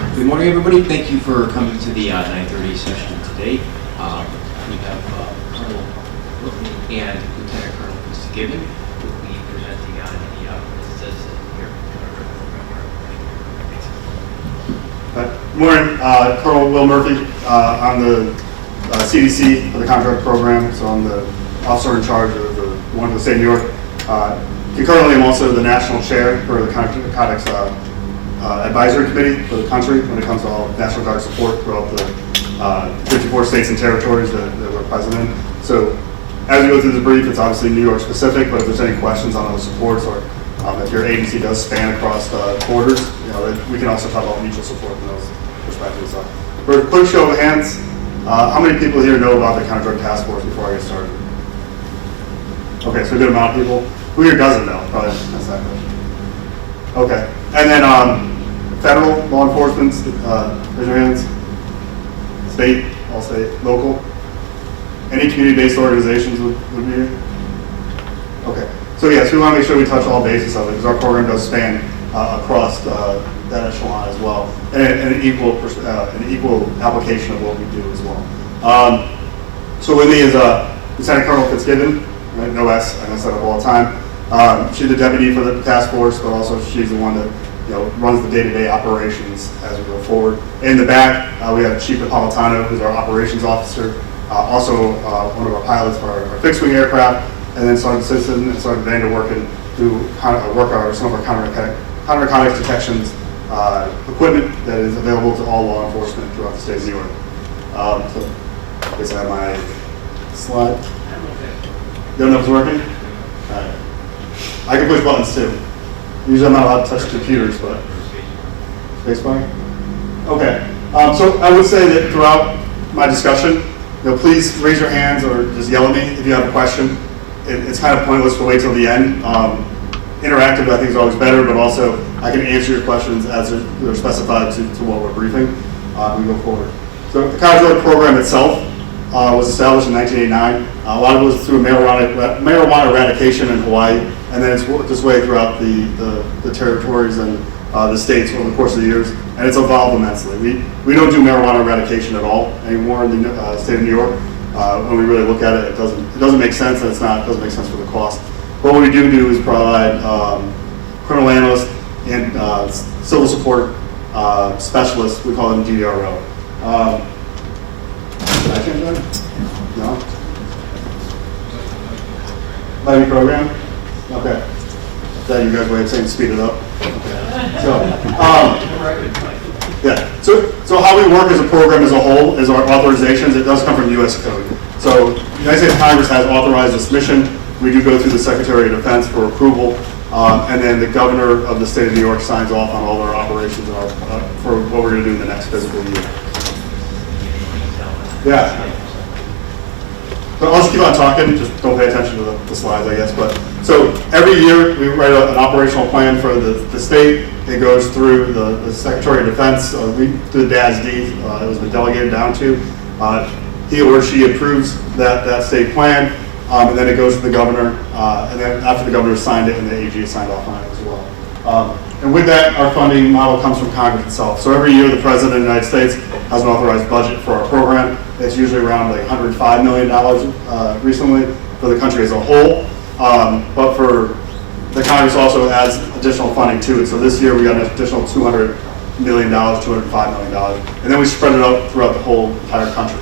Good morning, everybody. Thank you for coming to the 9:30 session today. We have Colonel Wilson and Lieutenant Colonel Gibbon who will be presenting on the says here. Good morning, Colonel Will Murphy. I'm the CDC for the Counterdrug program, so I'm the officer in charge of the one for the state of New York. Concurrently, I'm also the national chair for the narcotics advisory committee for the country when it comes to all national guard support throughout the 54 states and territories that we're present in. So as we go through the brief, it's obviously New York specific, but if there's any questions on those supports or if your agency does span across borders, we can also talk about mutual support in those perspectives. For a quick show of hands, how many people here know about the Counterdrug Task Force before I get started? Okay, so a good amount of people. Who here doesn't know? Probably that's that question. Okay, and then federal law enforcement, raise your hands. State, all state, local. Any community-based organizations would be here? Okay, so yes, we want to make sure we touch all bases of it because our program does span across that echelon as well, and an equal application of what we do as well. So with me is Lieutenant Colonel Fitzgibbon, right? No S, I mess that up all the time. She's the deputy for the task force, but also she's the one that runs the day-to-day operations as we go forward. In the back, we have Chief Napolitano, who's our operations officer, also one of our pilots for our fixed-wing aircraft, and then Sergeant Simpson and Sergeant Vanderwerken, who work some of our counter-narcotics detections equipment that is available to all law enforcement throughout the state of New York. So I guess I have my slide. You don't know if it's working? All right. I can push buttons too. Usually I'm not allowed to touch computers, but spacebar. Okay. So I would say that throughout my discussion, please raise your hands or just yell at me if you have a question. It's kind of pointless to wait till the end. Interactive, I think, is always better, but also I can answer your questions as they're specified to what we're briefing. We go forward. So the Counterdrug program itself was established in 1989. A lot of it was through marijuana eradication in Hawaii, and then it's worked its way throughout the territories and the states over the course of the years, and it's evolved immensely. We don't do marijuana eradication at all anymore in the state of New York. When we really look at it, it doesn't make sense, and it doesn't make sense for the cost. But what we do is provide criminal analysts and civil support specialists. We call them DDRO. Did I change that? No? By program? Okay. Is that you guys' way of saying speed it up? Okay. So how we work as a program as a whole is our authorizations. It does come from U.S. code. So the United States Congress has authorized this mission. We do go through the Secretary of Defense for approval, and then the governor of the state of New York signs off on all our operations and for what we're going to do in the next fiscal year. Yeah. So I'll just keep on talking, just don't pay attention to the slides, I guess. But so every year we write an operational plan for the state. It goes through the Secretary of Defense, through the DASD, it was been delegated down to. He or she approves that state plan, and then it goes to the governor, and then after the governor signed it, and the AG has signed off on it as well. And with that, our funding model comes from Congress itself. So every year the President of the United States has an authorized budget for our program. It's usually around like $105 million recently for the country as a whole. But for the Congress also adds additional funding to it. So this year we got an additional $200 million, $205 million. And then we spread it out throughout the whole entire country.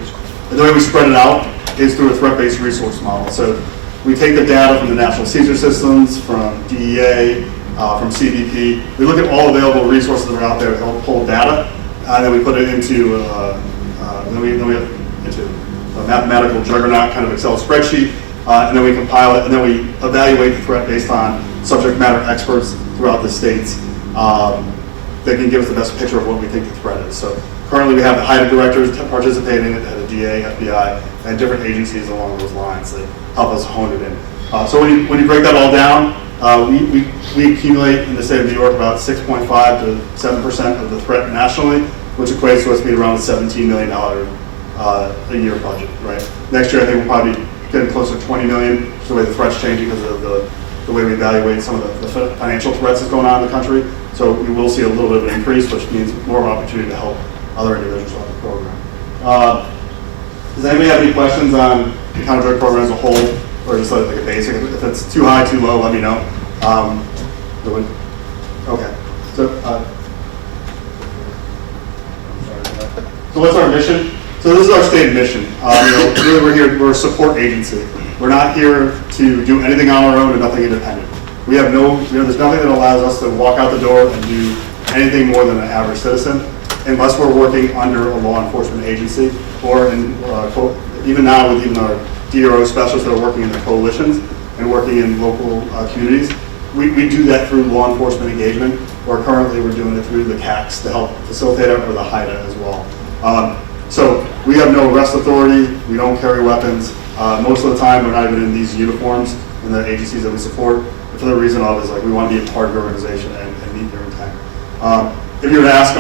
And the way we spread it out is through a threat-based resource model. So we take the data from the national seizure systems, from DEA, from CBP. We look at all available resources that are out there to help pull data, and then we put it into a mathematical juggernaut kind of Excel spreadsheet, and then we compile it, and then we evaluate the threat based on subject matter experts throughout the states that can give us the best picture of what we think the threat is. So currently we have the HIDTA directors participating at the DA, FBI, and different agencies along those lines that help us hone it in. So when you break that all down, we accumulate in the state of New York about 6.5 to 7% of the threat nationally, which equates to us being around a $17 million a year budget, right? Next year I think we'll probably be getting closer to $20 million, just the way the threat's changing because of the the way we evaluate some of the financial threats that's going on in the country. So we will see a little bit of an increase, which means more of an opportunity to help other individuals on the program. Does anybody have any questions on the Counterdrug program as a whole, or just like a basic? If it's too high, too low, let me know. Okay. So what's our mission? So this is our stated mission. Really we're a support agency. We're not here to do anything on our own and nothing independent. We have there's nothing that allows us to walk out the door and do anything more than an average citizen, unless we're working under a law enforcement agency, or even now with even our DRO specialists that are working in the coalitions and working in local communities. We do that through law enforcement engagement, or currently we're doing it through the CACs to help facilitate it, or the HIDA as well. So we have no arrest authority, we don't carry weapons. Most of the time we're not even in these uniforms in the agencies that we support, for the reason of is like we want to be a part of your organization and meet your intent. If you were to ask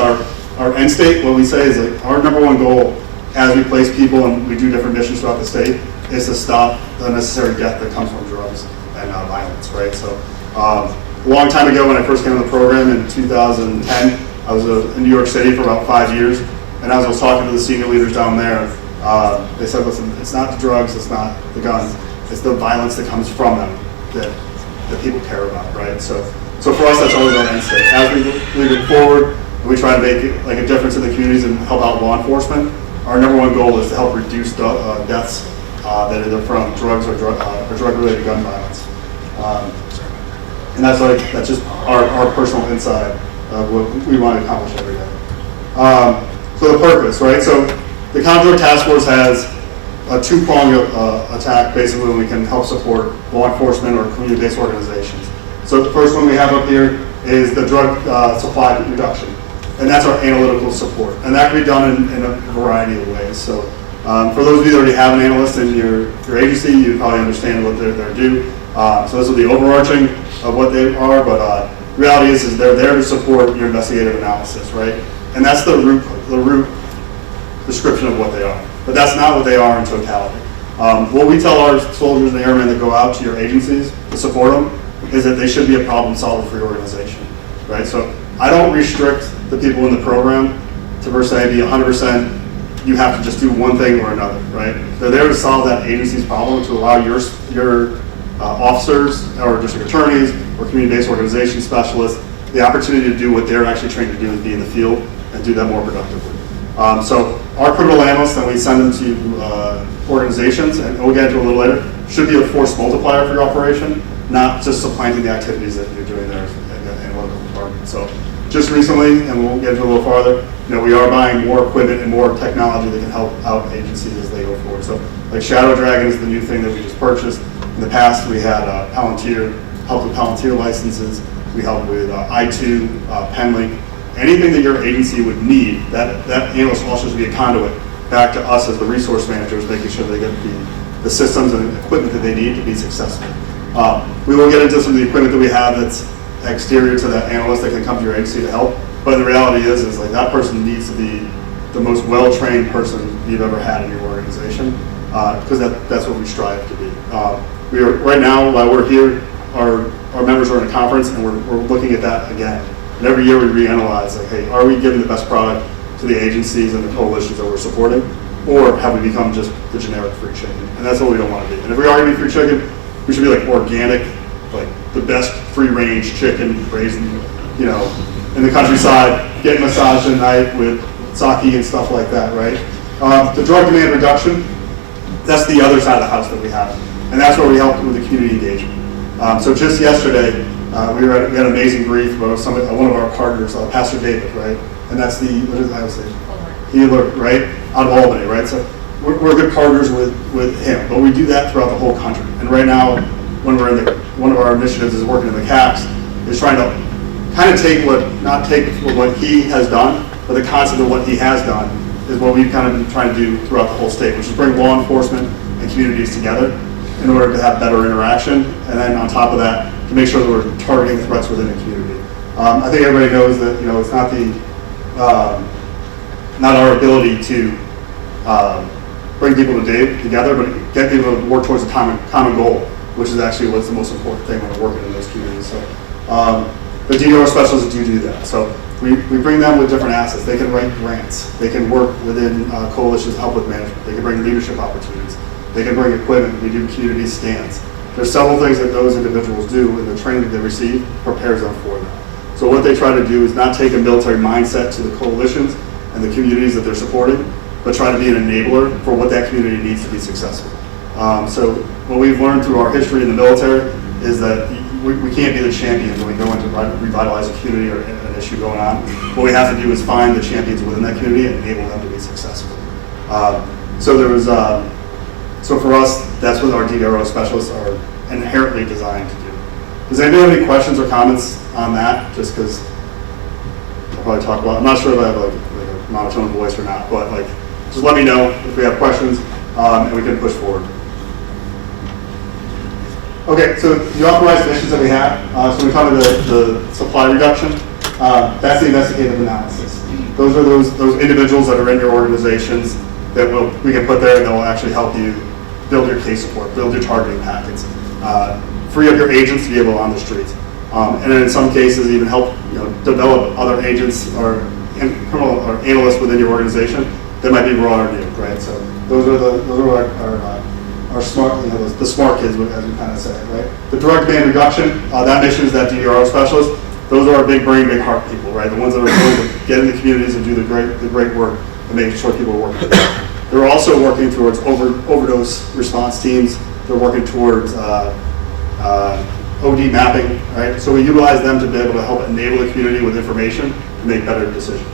our end state, what we say is like our number one goal as we place people and we do different missions throughout the state is to stop the unnecessary death that comes from drugs and violence, right? So a long time ago when I first came on the program in 2010, I was in New York City for about 5 years, and as I was talking to the senior leaders down there, they said, listen, it's not the drugs, it's not the guns, it's the violence that comes from them that people care about, right? So for us, that's always our end state. As we move forward, and we try to make like a difference in the communities and help out law enforcement, our number one goal is to help reduce deaths that are from drugs or drug-related gun violence. And that's just our personal insight of what we want to accomplish every day. So the purpose, right? So the Counterdrug Task Force has a two-pronged attack, basically, when we can help support law enforcement or community-based organizations. So the first one we have up here is the drug supply reduction, and that's our analytical support. And that can be done in a variety of ways. So for those of you that already have an analyst in your agency, you probably understand what they're due. So this is the overarching of what they are, but reality is they're there to support your investigative analysis, right? And that's the root description of what they are. But that's not what they are in totality. What we tell our soldiers and airmen that go out to your agencies to support them is that they should be a problem solver for your organization, right? So I don't restrict the people in the program to per se be 100%, you have to just do one thing or another, right? They're there to solve that agency's problem, to allow your officers or district attorneys or community-based organization specialists the opportunity to do what they're actually trained to do, and be in the field and do that more productively. So our criminal analysts, and we send them to organizations, and we'll get into a little later, should be a force multiplier for your operation, not just supplanting the activities that you're doing there in the analytical department. So just recently, and we'll get into a little farther, we are buying more equipment and more technology that can help out agencies as they go forward. So like Shadow Dragon is the new thing that we just purchased. In the past, we had Palantir, helped with Palantir licenses. We helped with I2, Penlink. Anything that your agency would need, that analyst will also be a conduit back to us as the resource managers, making sure they get the systems and equipment that they need to be successful. We will get into some of the equipment that we have that's exterior to that analyst that can come to your agency to help. But the reality is like that person needs to be the most well-trained person you've ever had in your organization, because that's what we strive to be. We are right now, while we're here, our members are in a conference, and we're looking at that again. And every year we reanalyze, like, hey, are we giving the best product to the agencies and the coalitions that we're supporting, or have we become just the generic free chicken? And that's what we don't want to be. And if we are going to be free chicken, we should be like organic, like the best free-range chicken raised in the countryside, getting massaged at night with sake and stuff like that, right? The drug demand reduction, that's the other side of the house that we have. And that's where we help with the community engagement. So just yesterday, we had an amazing brief about one of our partners, Pastor David, right? And that's healer, right? Out of Albany, right? So we're good partners with him, but we do that throughout the whole country. And right now, when we're in one of our initiatives is working in the CACs, is trying to kind of not take what he has done, but the concept of what he has done is what we've kind of been trying to do throughout the whole state, which is bring law enforcement and communities together in order to have better interaction, and then on top of that, to make sure that we're targeting threats within the community. I think everybody knows that it's not our ability to bring people together, but get people to work towards a common goal, which is actually what's the most important thing when we're working in those communities. So the DDR specialists do that. So we bring them with different assets. They can write grants. They can work within coalitions to help with management. They can bring leadership opportunities. They can bring equipment. We do community stands. There's several things that those individuals do, and the training that they receive prepares them for that. So what they try to do is not take a military mindset to the coalitions and the communities that they're supporting, but try to be an enabler for what that community needs to be successful. So what we've learned through our history in the military is that we can't be the champions when we go in to revitalize a community or an issue going on. What we have to do is find the champions within that community and enable them to be successful. So for us, that's what our DDRO specialists are inherently designed to do. Does anybody have any questions or comments on that? Just because I'll probably talk about, I'm not sure if I have like a monotone voice or not, but like, just let me know if we have questions and we can push forward. Okay, so the authorized missions that we have, so we talked about the supply reduction, that's the investigative analysis. Those are those individuals that are in your organizations that we can put there and they'll actually help you build your case support, build your targeting packets, free up your agents to be able on the streets. And then in some cases even help develop other agents or criminal or analysts within your organization that might be raw or new, right? So those are our smart, the smart kids, as we kind of say, right? The drug ban reduction, that mission is that DDRO specialist. Those are our big brain, big heart people, right? The ones that are willing to get in the communities and do the great work and make sure people are working. They're also working towards overdose response teams. They're working towards OD mapping, right? So we utilize them to be able to help enable the community with information to make better decisions.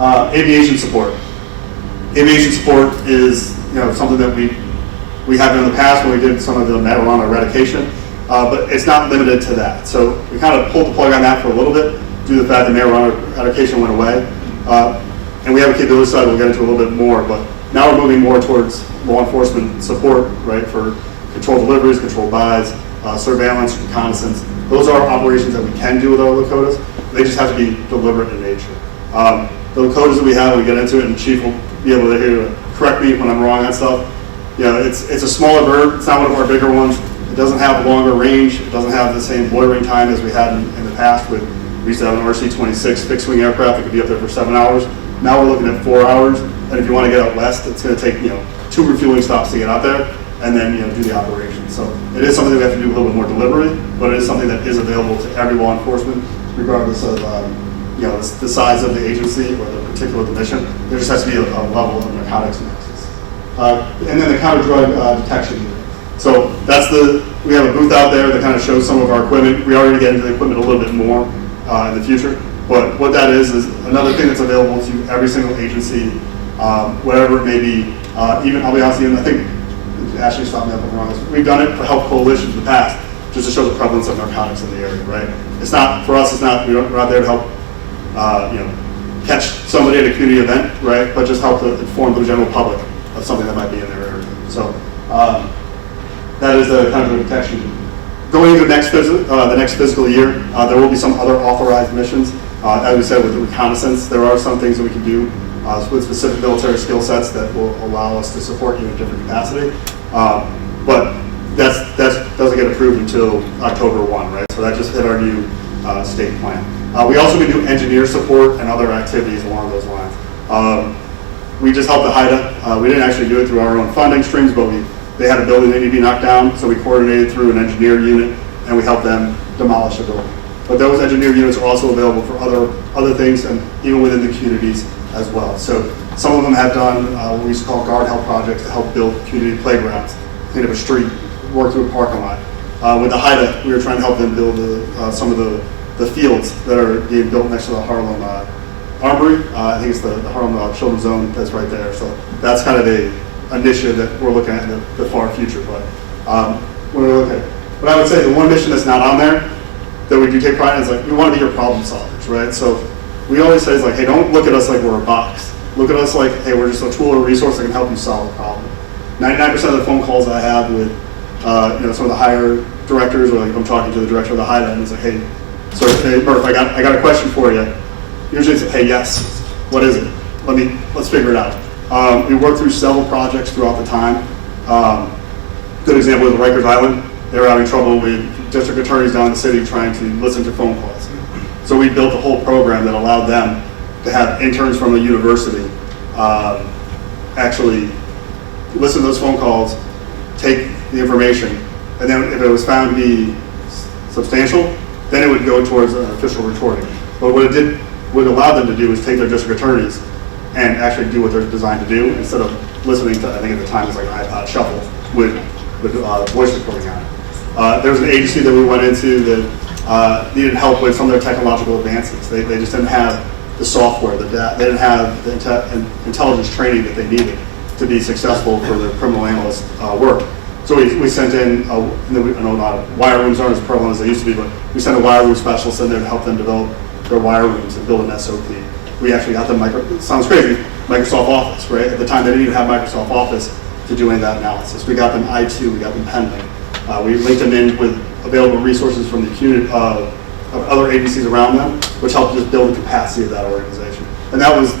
Aviation support. Aviation support is something that we have done in the past when we did some of the marijuana eradication, but it's not limited to that. So we kind of pulled the plug on that for a little bit due to the fact that marijuana eradication went away. And we have a capability side we'll get into a little bit more, but now we're moving more towards law enforcement support, right, for controlled deliveries, controlled buys, surveillance, reconnaissance. Those are operations that we can do with our Lakotas. They just have to be deliberate in nature. The Lakotas that we have, we get into it, and the chief will be able to correct me when I'm wrong on stuff. It's a smaller bird. It's not one of our bigger ones. It doesn't have longer range. It doesn't have the same loitering time as we had in the past. We used to have an RC-26 fixed-wing aircraft that could be up there for 7 hours. Now we're looking at 4 hours, and if you want to get out west, it's going to take 2 refueling stops to get out there, and then do the operation. So it is something that we have to do a little bit more deliberately, but it is something that is available to every law enforcement, regardless of the size of the agency or the particular mission. There just has to be a level of narcotics nexus. And then the counter-drug detection unit. So we have a booth out there that kind of shows some of our equipment. We are going to get into the equipment a little bit more in the future. But what that is another thing that's available to every single agency, whatever it may be. Even, I'll be honest with you, I think Ashley stopped me up if I'm wrong. We've done it for help coalitions in the past, just to show the prevalence of narcotics in the area, right? It's not, for us, we're not there to help, catch somebody at a community event, right? But just help to inform the general public of something that might be in their area. So that is the kind of detection. Going into the next fiscal year, there will be some other authorized missions. As we said, with the reconnaissance, there are some things that we can do with specific military skill sets that will allow us to support you in a different capacity. But that doesn't get approved until October 1, right? So that just hit our new state plan. We also can do engineer support and other activities along those lines. We just helped the HIDA. We didn't actually do it through our own funding streams, but they had a building that needed to be knocked down, so we coordinated through an engineer unit, and we helped them demolish a building. But those engineer units are also available for other things, and even within the communities as well. So some of them have done what we used to call guard help projects to help build community playgrounds, clean up a street, work through a parking lot. With the HIDA, we were trying to help them build some of the fields that are being built next to the Harlem Armory. I think it's the Harlem Children's Zone that's right there. So that's kind of a initiative that we're looking at in the far future. But when we look at, but I would say the one mission that's not on there that we do take pride in is we want to be your problem solvers, right? So we always say hey, don't look at us like we're a box. Look at us like, hey, we're just a tool or a resource that can help you solve a problem. 99% of the phone calls I have with some of the higher directors, or I'm talking to the director of the HIDA, and it's hey, Murph, I got a question for you. Usually it's hey, yes, what is it? Let's figure it out. We work through several projects throughout the time. Good example is Rikers Island. They were having trouble with district attorneys down in the city trying to listen to phone calls. So we built a whole program that allowed them to have interns from the university actually listen to those phone calls, take the information, and then if it was found to be substantial, then it would go towards an official reporting. But what it allowed them to do is take their district attorneys and actually do what they're designed to do instead of listening to, I think at the time it was like an iPod shuffle with voice recording on it. There was an agency that we went into that needed help with some of their technological advances. They just didn't have the software, they didn't have the intelligence training that they needed to be successful for their criminal analyst work. So we sent in, I know not wire rooms aren't as prevalent as they used to be, but we sent a wire room specialist in there to help them develop their wire rooms and build an SOP. We actually got them, it sounds crazy, Microsoft Office, right? At the time, they didn't even have Microsoft Office to do any of that analysis. We got them I2, we got them Penlink. We linked them in with available resources from the community of other agencies around them, which helped just build the capacity of that organization. And that was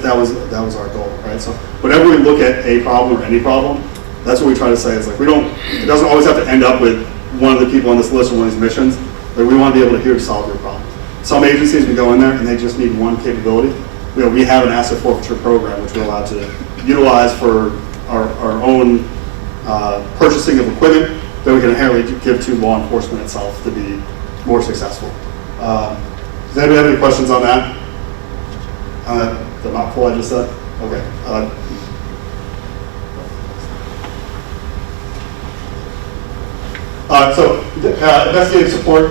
our goal, right? So whenever we look at a problem or any problem, that's what we try to say is like it doesn't always have to end up with one of the people on this list or one of these missions. Like we want to be able to here to solve your problem. Some agencies, we go in there and they just need one capability. We have an asset forfeiture program which we're allowed to utilize for our own purchasing of equipment that we can inherently give to law enforcement itself to be more successful. Does anybody have any questions on that? The mouthful I just said? Okay. Investigative support.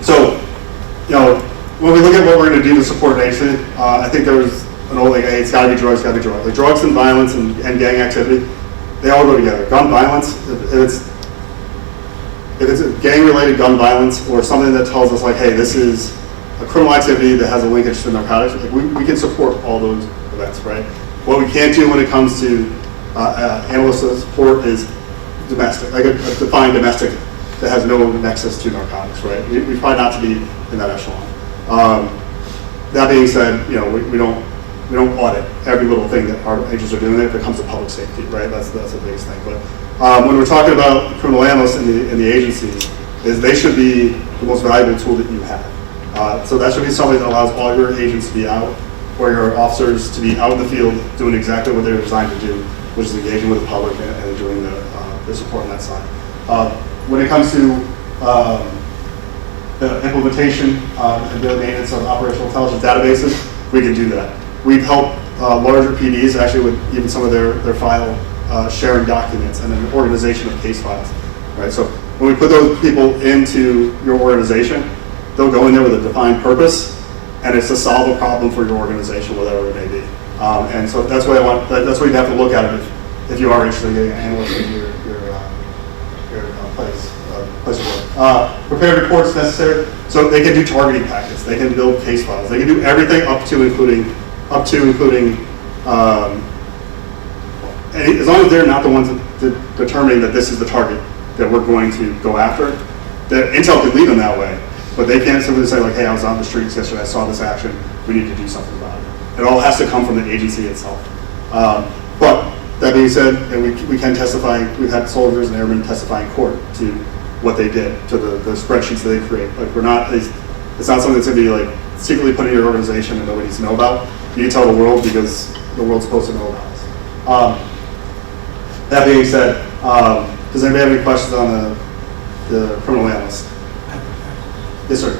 So, when we look at what we're going to do to support an agency, I think there was an old, hey, it's got to be drugs, got to be drugs. Like drugs and violence and gang activity, they all go together. Gun violence, if it's a gang-related gun violence or something that tells us like, hey, this is a criminal activity that has a linkage to narcotics, like we can support all those events, right? What we can't do when it comes to analyst support is domestic, like a defined domestic that has no nexus to narcotics, right? We try not to be in that echelon. That being said, we don't audit every little thing that our agents are doing. If it comes to public safety, right? That's the biggest thing. But when we're talking about criminal analysts in the agencies, is they should be the most valuable tool that you have. So that should be something that allows all your agents to be out, or your officers to be out in the field doing exactly what they're designed to do, which is engaging with the public and doing the support on that side. When it comes to the implementation and the maintenance of operational intelligence databases, we can do that. We've helped larger PDs actually with even some of their file sharing documents and an organization of case files, right? So when we put those people into your organization, they'll go in there with a defined purpose, and it's to solve a problem for your organization, whatever it may be. And so that's what that's what you have to look at it if you are interested in getting an analyst in your place of work. Prepared reports necessary, so they can do targeting packets, they can build case files, they can do everything up to including as long as they're not the ones determining that this is the target that we're going to go after. The intel can lead them that way, but they can't simply say like, hey, I was on the streets yesterday, I saw this action, we need to do something about it. It all has to come from the agency itself. But that being said, and we can testify, we've had soldiers and airmen testify in court to what they did, to the spreadsheets that they create. Like it's not something that's gonna be like secretly put in your organization and nobody needs to know about. You can tell the world because the world's supposed to know about us. That being said, does anybody have any questions on the criminal analyst? Yes, sir.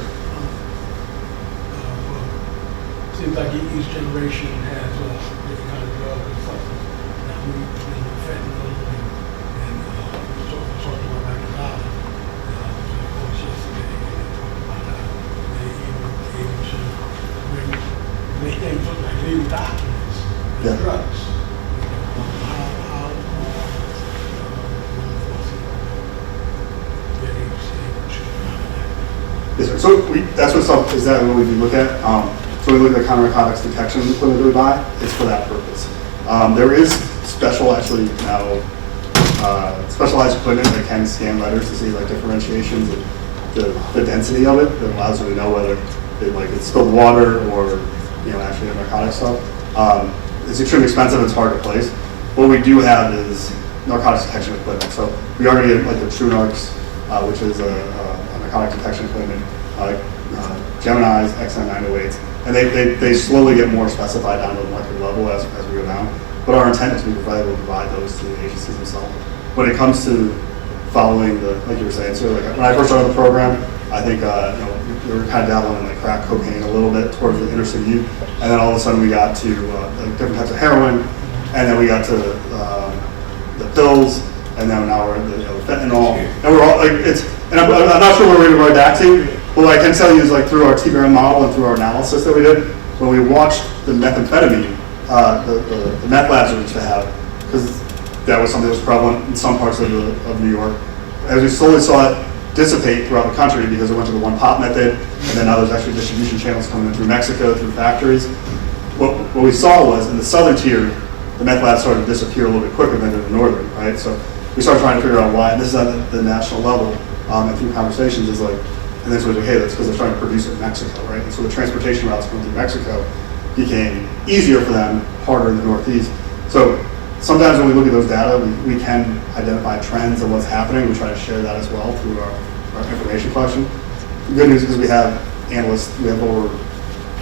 Seems like each generation has different kind of drugs and substance. Now we fentanyl and talked about narcotics. Of course, yesterday they talked about how they even able to make things look like legal documents and drugs. Yes, sir. So that's what we look at. So we look at the counter-narcotics detection equipment that we buy. It's for that purpose. There is specialized equipment that can scan letters to see like differentiations and the density of it that allows you to know whether it's spilled water or actually narcotic stuff. It's extremely expensive. It's hard to place. What we do have is narcotics detection equipment. So we already have like the True Narcs, which is a narcotic detection equipment, Gemini's, XM908s, and they slowly get more specified down to the molecular level as we go down. But our intent is to be able to provide those to the agencies themselves. When it comes to following the, like you were saying, so like when I first started the program, I think we were kind of dabbling in like crack cocaine a little bit towards the inner city youth, and then all of a sudden we got to like different types of heroin, and then we got to the pills, and then now we're in the fentanyl, and we're all like and I'm not sure where we're going to go back to. But what I can tell you is like through our TBRM model and through our analysis that we did, when we watched the methamphetamine, the meth labs we used to have, because that was something that was prevalent in some parts of New York, as we slowly saw it dissipate throughout the country because it went to the one pot method, and then now there's actually distribution channels coming in through Mexico, through factories. What we saw was in the southern tier, the meth labs started to disappear a little bit quicker than in the northern, right? So we started trying to figure out why, and this is at the national level, and through conversations is like, and then so we're like, hey, that's because they're trying to produce it in Mexico, right? And so the transportation routes going through Mexico became easier for them, harder in the Northeast. So sometimes when we look at those data, we can identify trends of what's happening. We try to share that as well through our information collection. The good news is we have analysts, we have over,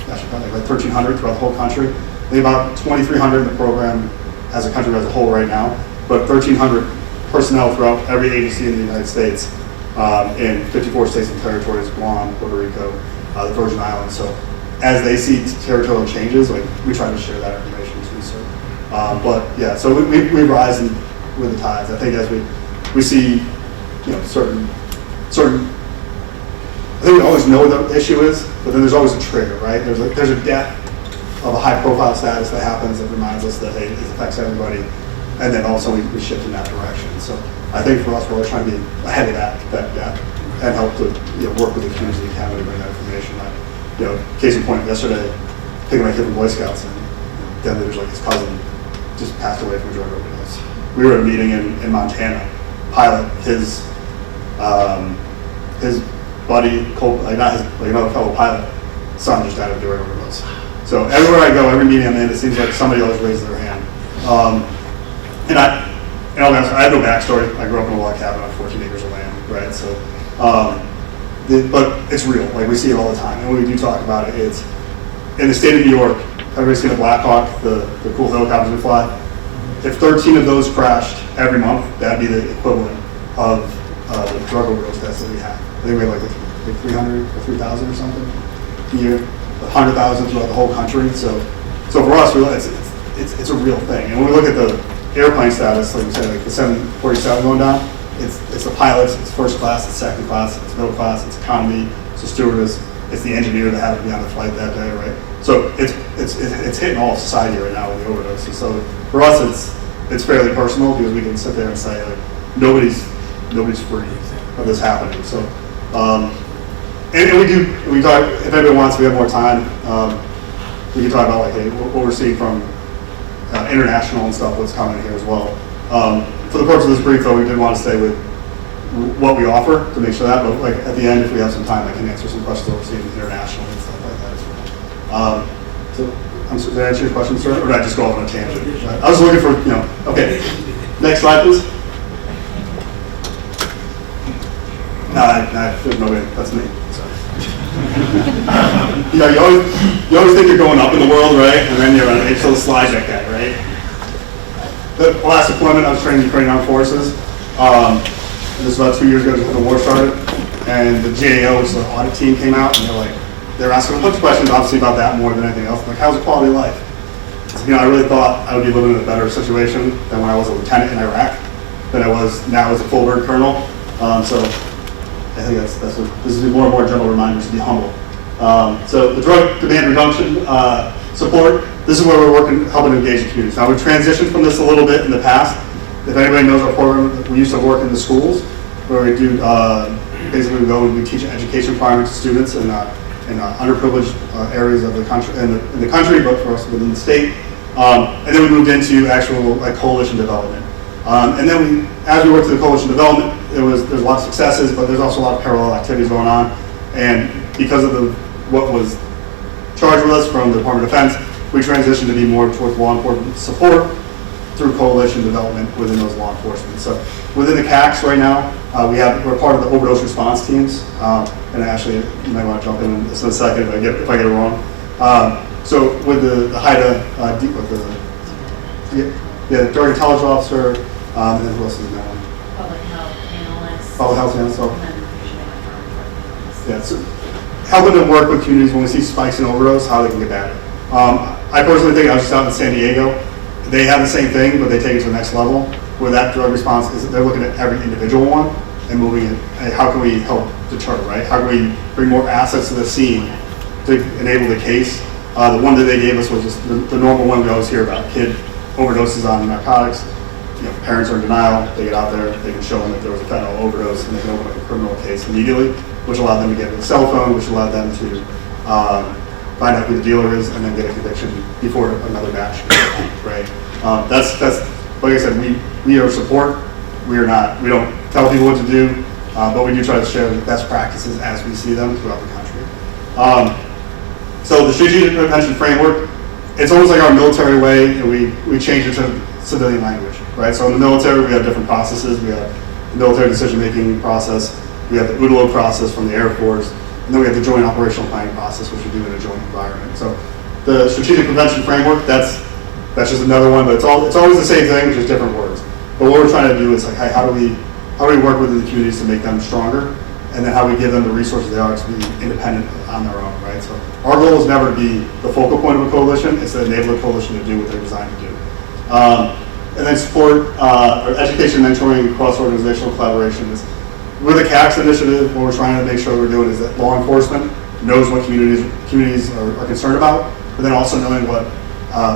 like 1,300 throughout the whole country. We have about 2,300 in the program as a country as a whole right now, but 1,300 personnel throughout every agency in the United States, in 54 states and territories, Guam, Puerto Rico, the Virgin Islands. So as they see territorial changes, like we try to share that information too. So, but yeah, so we rise with the tides. I think as we see, certain. I think we always know what the issue is, but then there's always a trigger, right? There's a death of a high-profile status that happens that reminds us that hey, it affects everybody, and then also we shift in that direction. So I think for us, we're always trying to be ahead of that death and help to work with the community academy to bring that information. Case in point, yesterday, picking my kid from Boy Scouts, and then there's like his cousin just passed away from a drug overdose. We were at a meeting in Montana. Pilot, his buddy, another fellow pilot, son just died of a drug overdose. So everywhere I go, every meeting I'm in, it seems like somebody always raises their hand. And I'll be honest, I have no backstory. I grew up in a log cabin on 14 acres of land, right? So, but it's real. Like we see it all the time. And when we do talk about it, it's in the state of New York. Everybody's seen the Black Hawk, the cool helicopters we fly. If 13 of those crashed every month, that'd be the equivalent of the drug overdose deaths that we have. I think we have like 300 or 3,000 or something a year, 100,000 throughout the whole country. So for us, it's a real thing. And when we look at the airplane status, like we said, like the 747 going down, it's the pilots, it's first class, it's second class, it's middle class, it's economy, it's the stewardess, it's the engineer that had to be on the flight that day, right? So it's hitting all of society right now with the overdoses. So for us, it's fairly personal because we can sit there and say like nobody's free of this happening. So and we talk, if anybody wants, we have more time. We can talk about like hey, what we're seeing from international and stuff, what's coming here as well. For the purpose of this brief, though, we did want to stay with what we offer to make sure that. But like at the end, if we have some time, I can answer some questions that we're seeing internationally and stuff like that as well. So did I answer your question, sir, or did I just go off on a tangent? I was looking for Okay, next slide, please. No, there's nobody. That's me. Sorry. You always think you're going up in the world, right? And then you're on the slide deck guy, right? The last deployment, I was training the Ukrainian Armed Forces. And this was about 2 years ago before the war started. And the GAO, which is the audit team, came out and they're asking a bunch of questions, obviously, about that more than anything else. Like, how's the quality of life? So, I really thought I would be living in a better situation than when I was a lieutenant in Iraq than I was now as a full-bird colonel. So I think that's what this is more and more gentle reminders to be humble. So the drug demand reduction support, this is where we're working, helping to engage the communities. Now we've transitioned from this a little bit in the past. If anybody knows our program, we used to work in the schools where we do, basically we go and we teach education requirements to students in underprivileged areas of the country, in the country, but for us within the state. And then we moved into actual coalition development. And then as we worked through the coalition development, there's a lot of successes, but there's also a lot of parallel activities going on. And because of what was charged with us from the Department of Defense, we transitioned to be more towards law enforcement support. through coalition development within those law enforcement. So within the CACs right now, we're part of the overdose response teams. And actually, you might want to jump in just in a second if I get it wrong. So with the HIDA, the drug intelligence officer, and then who else is in that one? Public health analyst. Public health analyst. So, And then usually like yeah, so helping them work with communities when we see spikes in overdose, how they can get better. I personally think, I was just out in San Diego, they have the same thing, but they take it to the next level, where that drug response is, they're looking at every individual one and moving it. Hey, how can we help deter, right? How can we bring more assets to the scene to enable the case? The one that they gave us was just the normal one we always hear about, kid overdoses on narcotics. Parents are in denial, they get out there, they can show them that there was a fentanyl overdose, and they can open up a criminal case immediately, which allowed them to get a cell phone, which allowed them to find out who the dealer is, and then get a conviction before another batch, right? That's like I said, we are support. We don't tell people what to do, but we do try to share the best practices as we see them throughout the country. So the strategic prevention framework, it's almost like our military way, and we change it to civilian language, right? So in the military, we have different processes. We have the military decision-making process. We have the UDLO process from the Air Force. And then we have the joint operational planning process, which we do in a joint environment. So the strategic prevention framework, that's just another one, but it's always the same thing, just different words. But what we're trying to do is like, hey, how do we work within the communities to make them stronger? And then how we give them the resources they are to be independent on their own, right? So our goal is never to be the focal point of a coalition. It's to enable a coalition to do what they're designed to do. And then support or education, mentoring, cross-organizational collaboration. With the CACs initiative, what we're trying to make sure we're doing is that law enforcement knows what communities are concerned about, but then also knowing what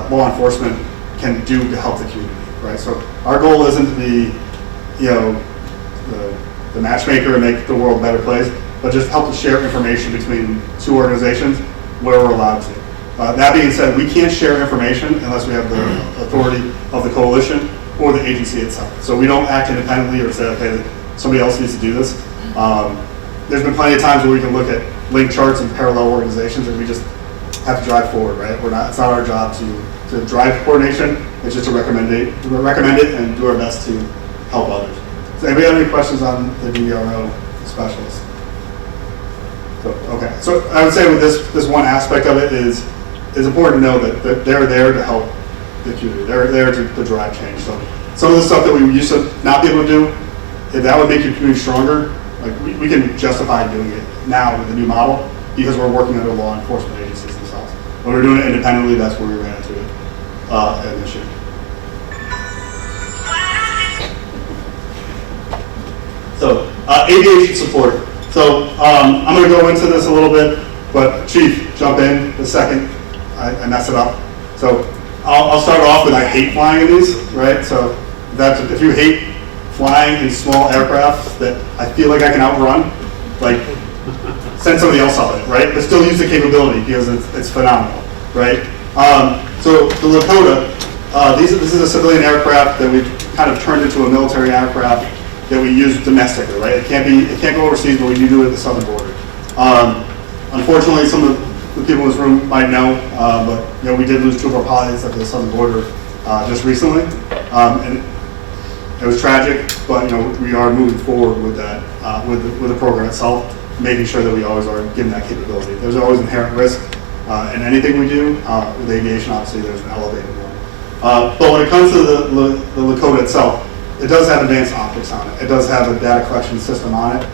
law enforcement can do to help the community, right? So our goal isn't to be, the matchmaker and make the world a better place, but just help to share information between two organizations where we're allowed to. That being said, we can't share information unless we have the authority of the coalition or the agency itself. So we don't act independently or say, okay, somebody else needs to do this. There's been plenty of times where we can look at link charts and parallel organizations and we just have to drive forward, right? It's not our job to drive coordination. It's just to recommend it and do our best to help others. Does anybody have any questions on the DVRO specialist? So I would say with this one aspect of it is important to know that they're there to help the community. They're there to drive change. So some of the stuff that we used to not be able to do, if that would make your community stronger, like we can justify doing it now with the new model because we're working under law enforcement agencies themselves. When we're doing it independently, that's where we ran into it an issue. So aviation support. So I'm going to go into this a little bit, but Chief, jump in the second I mess it up. So I'll start off with I hate flying in these, right? So if you hate flying in small aircraft that I feel like I can outrun, like send somebody else on it, right? But still use the capability because it's phenomenal, right? So the Lakota, this is a civilian aircraft that we've kind of turned into a military aircraft that we use domestically, right? It can't go overseas, but we do it at the southern border. Unfortunately, some of the people in this room might know, but we did lose two of our pilots at the southern border just recently, and it was tragic. But we are moving forward with that, with the program itself, making sure that we always are given that capability. There's always inherent risk in anything we do. With aviation, obviously, there's an elevated one. But when it comes to the Lakota itself, it does have advanced optics on it. It does have a data collection system on it,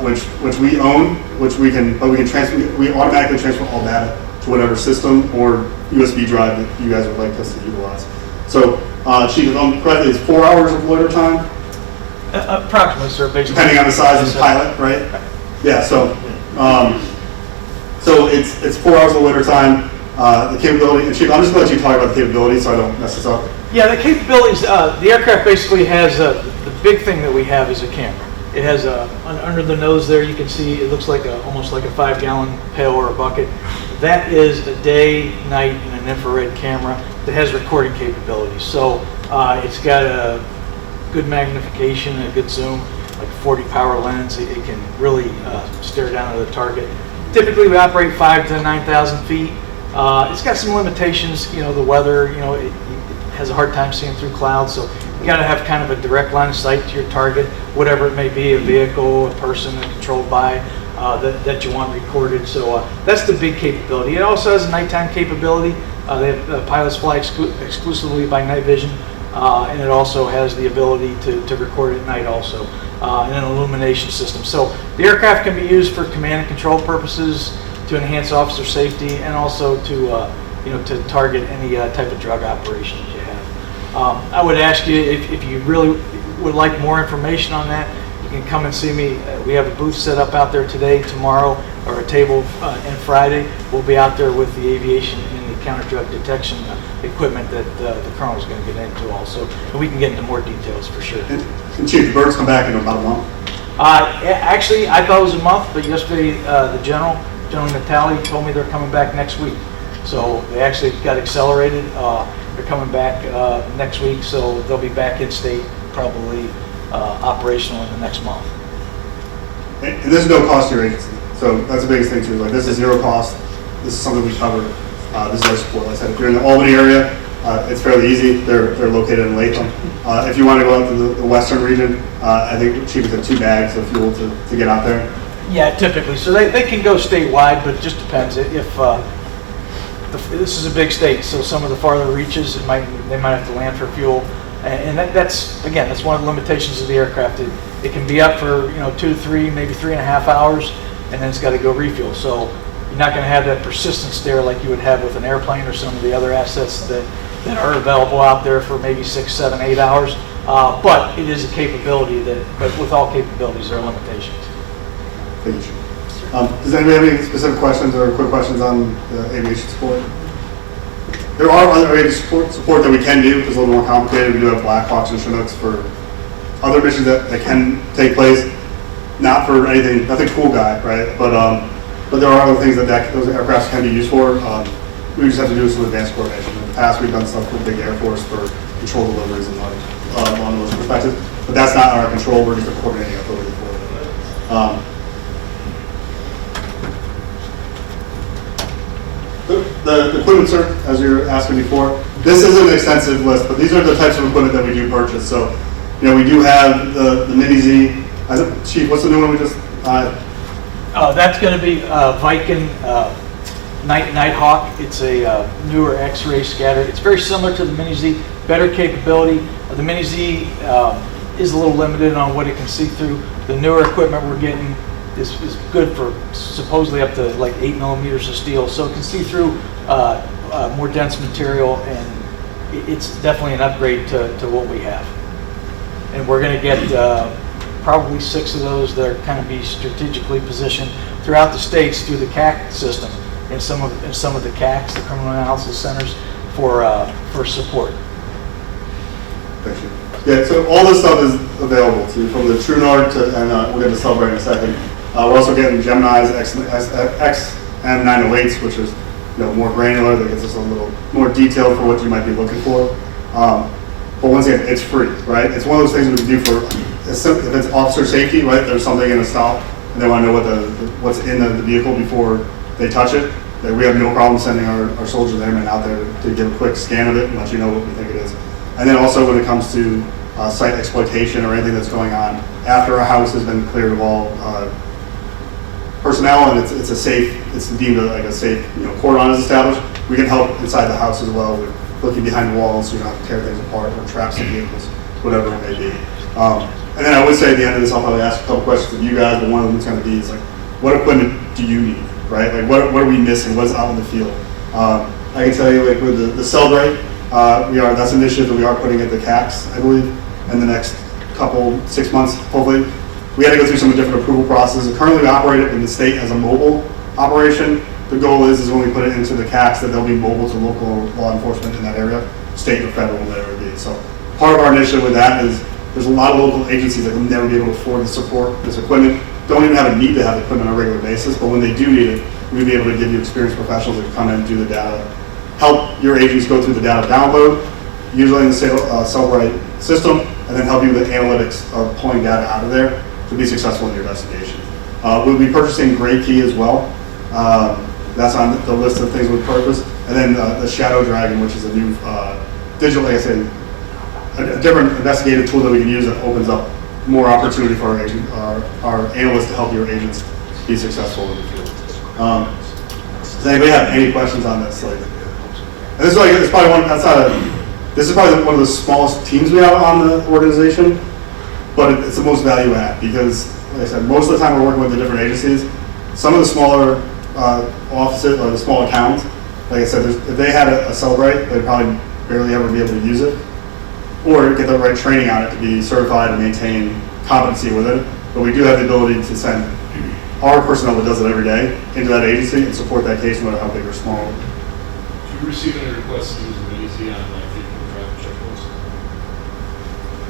which we own, we automatically transfer all data to whatever system or USB drive that you guys would like us to utilize. So, Chief, if I'm correct, it's 4 hours of loiter time? Approximately, sir. Basically. Depending on the size of the pilot, right? Yeah, so it's 4 hours of loiter time. The capability, and Chief, I'm just going to let you talk about the capability so I don't mess this up. Yeah, the capabilities, the aircraft basically has, the big thing that we have is a camera. It has under the nose there, you can see, it looks like almost like a 5-gallon pail or a bucket. That is a day, night, and an infrared camera that has recording capabilities. So it's got a good magnification, a good zoom, like 40 power lens. It can really stare down at the target. Typically we operate 5,000 to 9,000 feet. It's got some limitations, the weather, has a hard time seeing through clouds, so you got to have kind of a direct line of sight to your target, whatever it may be, a vehicle, a person controlled by, that you want recorded. So that's the big capability. It also has a nighttime capability. They have pilots fly exclusively by night vision, and it also has the ability to record at night also, and an illumination system. So the aircraft can be used for command and control purposes, to enhance officer safety, and also to to target any type of drug operation that you have. I would ask you, if you really would like more information on that, you can come and see me. We have a booth set up out there today, tomorrow, or a table and Friday. We'll be out there with the aviation and the counter-drug detection equipment that the colonel is going to get into also. And we can get into more details for sure. And Chief, the birds come back in about a month? Actually, I thought it was a month, but yesterday the General Natali told me they're coming back next week. So they actually got accelerated. They're coming back next week, so they'll be back in state, probably operational in the next month. And there's no cost to your agency. So that's the biggest thing too. Like, this is zero cost. This is something we cover. This is our support. Like I said, if you're in the Albany area, it's fairly easy. They're located in Latham. If you want to go out to the western region, I think Chief has 2 bags of fuel to get out there. Yeah, typically. So they can go statewide, but it just depends. If this is a big state, so some of the farther reaches, they might have to land for fuel. And that's one of the limitations of the aircraft. It can be up for 2 to 3, maybe 3.5 hours, and then it's got to go refuel. So you're not going to have that persistence there like you would have with an airplane or some of the other assets that are available out there for maybe 6, 7, 8 hours. But it is a capability but with all capabilities, there are limitations. Thank you, Chief. Does anybody have any specific questions or quick questions on the aviation support? There are other aviation support that we can do. It's a little more complicated. We do have Black Hawks and Chinooks for other missions that can take place. Not for anything, nothing cool guy, right? But there are other things that those aircraft can be used for. We just have to do some advanced coordination. In the past, we've done stuff with Big Air Force for control deliveries and along those perspectives. But that's not our control. We're just a coordinating authority for it. The equipment, sir, as you were asking before, this is an extensive list, but these are the types of equipment that we do purchase. So, we do have the Mini Z. Chief, what's the new one we just? That's going to be Viking Nighthawk. It's a newer X-ray scatter. It's very similar to the Mini Z, better capability. The Mini Z is a little limited on what it can see through. The newer equipment we're getting is good for supposedly up to like 8 millimeters of steel, so it can see through more dense material, and it's definitely an upgrade to what we have. And we're going to get probably 6 of those that are kind of be strategically positioned throughout the states through the CAC system and some of the CACs, the Criminal Analysis Centers, for support. Thank you. Yeah, so all this stuff is available to you, from the TrueNord and we'll get to Celebrate in a second. We're also getting Gemini's XM908s, which is more granular, that gets us a little more detailed for what you might be looking for. But once again, it's free, right? It's one of those things we can do for, if it's officer safety, right? There's something in a stop, and they want to know what's in the vehicle before they touch it. That we have no problem sending our soldiers and airmen out there to give a quick scan of it and let you know what we think it is. And then also when it comes to site exploitation or anything that's going on after a house has been cleared of all personnel and it's deemed like a safe cordon is established, we can help inside the house as well with looking behind the walls so you don't have to tear things apart or trap some vehicles, whatever it may be. And then I would say at the end of this, I'll probably ask a couple questions of you guys, but one of them is going to be like, what equipment do you need, right? Like what are we missing? What's out in the field? I can tell you, like with the Celebrate, that's an initiative that we are putting at the CACs, I believe, in the next 6 months, hopefully. We had to go through some different approval processes. Currently, we operate it in the state as a mobile operation. The goal is when we put it into the CACs that they'll be mobile to local law enforcement in that area, state or federal, whatever it be. So part of our initiative with that is there's a lot of local agencies that will never be able to afford to support this equipment, don't even have a need to have equipment on a regular basis, but when they do need it, we'll be able to give you experienced professionals that come in and do the data, help your agents go through the data download, usually in the Celebrate system, and then help you with the analytics of pulling data out of there to be successful in your investigation. We'll be purchasing Gray Key as well. That's on the list of things we purchase. And then the Shadow Dragon, which is a new digital, like I said, a different investigative tool that we can use that opens up more opportunity for our analysts to help your agents be successful in the field. Does anybody have any questions on this? Like, and this is like, it's probably one, that's not a, this is probably one of the smallest teams we have on the organization, but it's the most value add because, like I said, most of the time we're working with the different agencies. Some of the smaller offices or the smaller towns, like I said, if they had a Celebrate, they'd probably barely ever be able to use it or get the right training on it to be certified and maintain competency with it. But we do have the ability to send our personnel that does it every day into that agency and support that case no matter how big or small. Do you receive any requests to use an easy on like vehicle traffic checkpoints?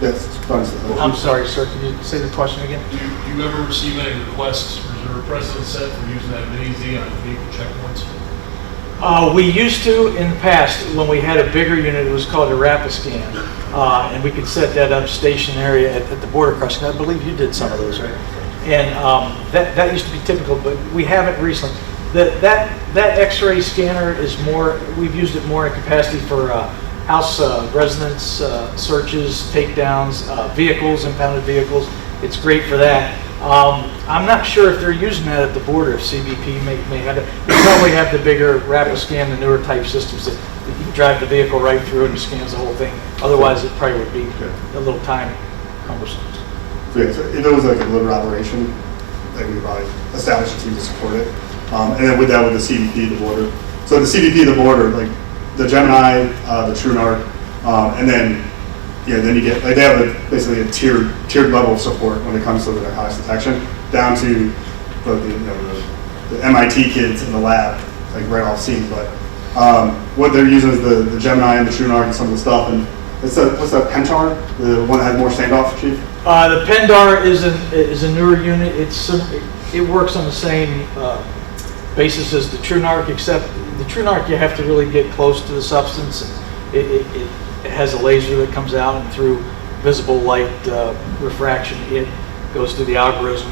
Yes, fine. I'm sorry, sir, can you say the question again? Do you ever receive any requests, or is there a precedent set for using that mini-Z on vehicle checkpoints? We used to in the past, when we had a bigger unit, it was called a Rapiscan. And we could set that up stationary at the border crossing. I believe you did some of those, right? And that used to be typical, but we haven't recently. That X-ray scanner is more, we've used it more in capacity for house residence searches, takedowns, vehicles, impounded vehicles. It's great for that. I'm not sure if they're using that at the border, if CBP may have it. They probably have the bigger Rapiscan, the newer type systems that you can drive the vehicle right through and it scans the whole thing. Otherwise, it probably would be a little time cumbersome. So yeah, so if it was like a deliberate operation, like we probably establish a team to support it. And then with that, with the CBP, the border. So the CBP, the border, like the Gemini, the TrueNarc, and then then you get, like they have basically a tiered level of support when it comes to the narcotics detection, down to the MIT kids in the lab, like right off scene. But what they're using is the Gemini and the TrueNarc and some of the stuff. And what's that Pentar, the one that has more standoff, Chief? The Pendar is a newer unit. It works on the same basis as the TrueNarc, except the TrueNarc you have to really get close to the substance. It has a laser that comes out, and through visible light refraction, it goes through the algorithms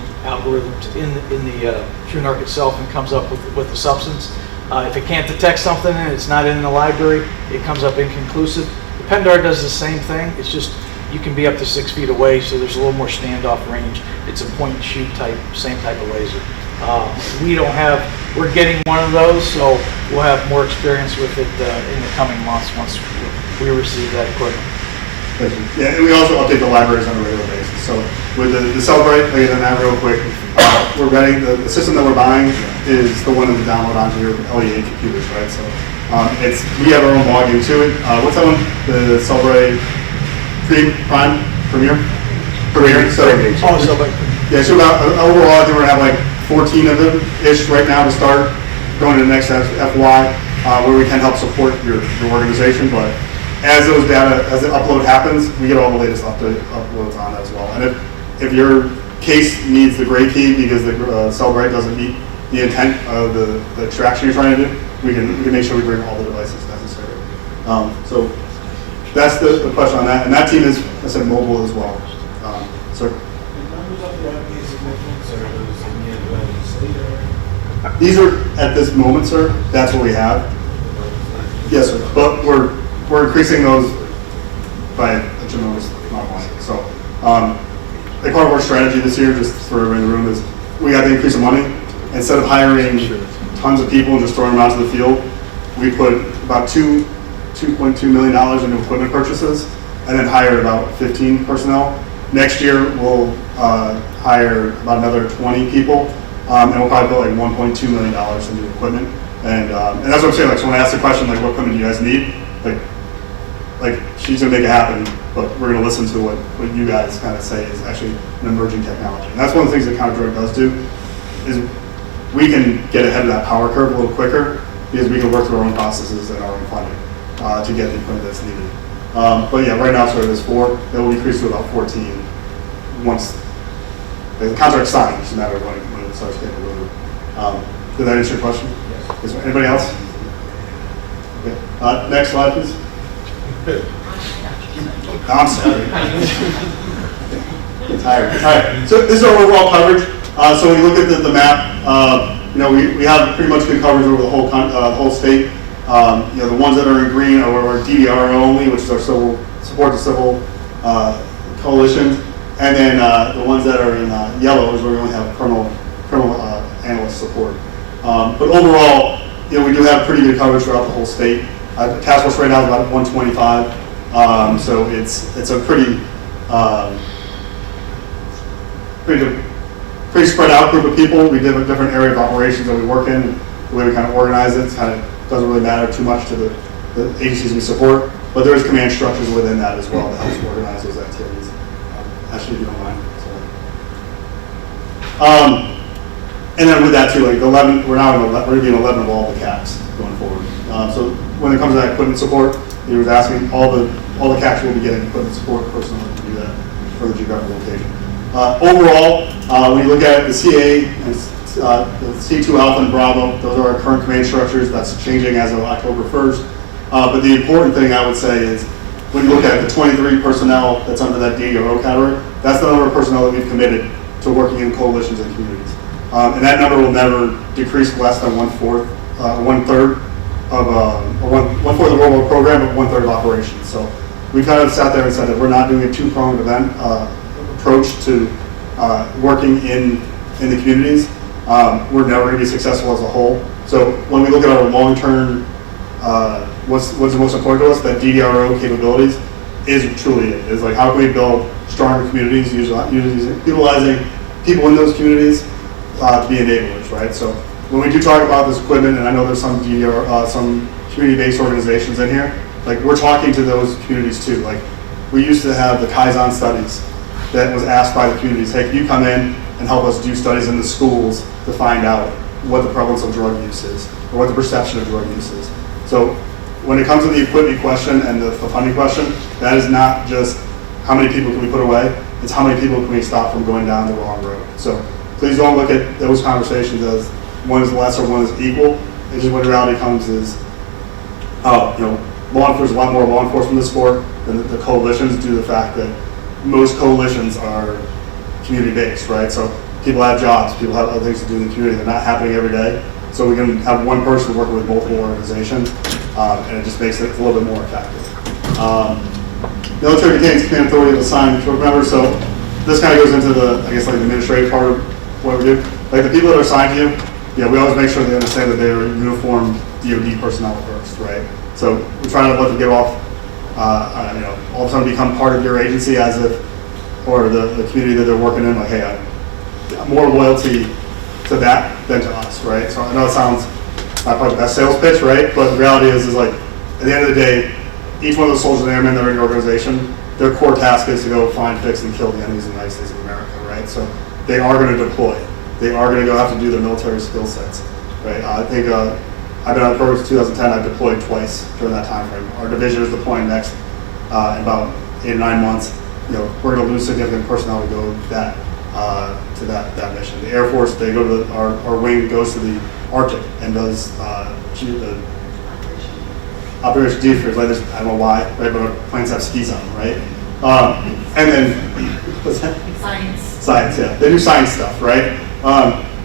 in the TrueNarc itself and comes up with the substance. If it can't detect something and it's not in the library, it comes up inconclusive. The Pendar does the same thing. It's just you can be up to 6 feet away, so there's a little more standoff range. It's a point and shoot type, same type of laser. We're getting one of those, so we'll have more experience with it in the coming months once we receive that equipment. Yeah, and we also update the libraries on a regular basis. So with the Celebrate, I'll get on that real quick. We're ready. The system that we're buying is the one that we download onto your LEA computers, right? So we have our own login to it. What's that one? The Celebrate Premier. Yeah, so about overall, I think we're gonna have like 14 of them ish right now to start going to the next FY, where we can help support your organization. But as those data, as the upload happens, we get all the latest uploads on as well. And if your case needs the gray key because the Celebrate doesn't meet the intent of the extraction you're trying to do, we can make sure we bring all the devices necessary. So that's the question on that. And that team is, I said, mobile as well. Sir? These are, at this moment, sir, that's what we have. Yes, sir. But we're increasing those by a tremendous amount of money. So, like part of our strategy this year, just for everyone in the room, is we got the increase of money. Instead of hiring tons of people and just throwing them out to the field, we put about $2.2 million into equipment purchases and then hired about 15 personnel. Next year, we'll hire about another 20 people, and we'll probably put like $1.2 million into equipment. And that's what I'm saying. Like, so when I ask the question, like, what equipment do you guys need? Like she's gonna make it happen, but we're gonna listen to what you guys kind of say is actually an emerging technology. And that's one of the things that Counterdrug does do, is we can get ahead of that power curve a little quicker because we can work through our own processes and our own funding to get the equipment that's needed. But yeah, right now, sort of there's 4. That will increase to about 14 once the contract's signed. It's just a matter of when it starts getting delivered. Did that answer your question? Yes. Is there anybody else? Okay. Next slide, please. I'm sorry. Tired. All right. So this is our overall coverage. So when you look at the map, we have pretty much good coverage over the whole state. The ones that are in green are our DDR only, which is our civil support to civil coalitions, and then the ones that are in yellow is where we only have criminal analyst support. But overall, we do have pretty good coverage throughout the whole state. Task force right now is about 125, so it's a pretty spread out group of people. We have a different area of operations that we work in. The way we kind of organize it kind of doesn't really matter too much to the agencies we support, but there's command structures within that as well that helps organize those activities. Actually, if you don't mind. And then with that too, like 11, we're going to be in 11 of all the CACs going forward. So when it comes to that equipment support, he was asking all the CACs will be getting equipment support personnel to do that for the geographical location. Overall, when you look at the CA and the C2 Alpha and Bravo, those are our current command structures. That's changing as of October 1st. But the important thing I would say is when you look at the 23 personnel that's under that DDRO category, that's the number of personnel that we've committed to working in coalitions and communities. And that number will never decrease less than one-fourth of one-fourth of the World War program, but one-third of operations. So we kind of sat there and said that we're not doing a two-pronged event approach to working in the communities. We're never going to be successful as a whole. So when we look at our long-term, what's the most important to us, that DDRO capabilities is truly it. Is like how can we build stronger communities, utilizing people in those communities to be enablers, right? So when we do talk about this equipment, and I know there's some some community-based organizations in here, like we're talking to those communities too. Like we used to have the Kaizen studies that was asked by the communities, hey, can you come in and help us do studies in the schools to find out what the prevalence of drug use is, or what the perception of drug use is. So when it comes to the equipment question and the funding question, that is not just how many people can we put away, it's how many people can we stop from going down the wrong road. So please don't look at those conversations as one is less or one is equal. It's just when reality comes is, there's a lot more law enforcement in the sport than the coalitions due to the fact that most coalitions are community-based, right? So people have jobs, people have other things to do in the community. They're not happening every day. So we can have one person working with multiple organizations, and it just makes it a little bit more effective. Military retains command authority to assign troop members. So this kind of goes into the administrative part of what we do. Like the people that are assigned to you, we always make sure they understand that they're uniformed DoD personnel first, right? So we try not to let them get off, all of a sudden become part of your agency as if, or the community that they're working in, like, hey, I have more loyalty to that than to us, right? So I know it sounds not probably the best sales pitch, right? But the reality is like, at the end of the day, each one of those soldiers and airmen that are in your organization, their core task is to go find, fix, and kill the enemies of the United States of America, right? So they are going to deploy. They are going to go have to do their military skill sets, right? I think I've been on the program since 2010. I've deployed twice during that time frame. Our division is deploying next in about 8 or 9 months. We're going to lose significant personnel to go that mission. The Air Force, they go to our wing goes to the Arctic and does Operation Defense. Like I don't know why, right? But our planes have skis on them, right? And then what's that? Science, yeah. They do science stuff, right?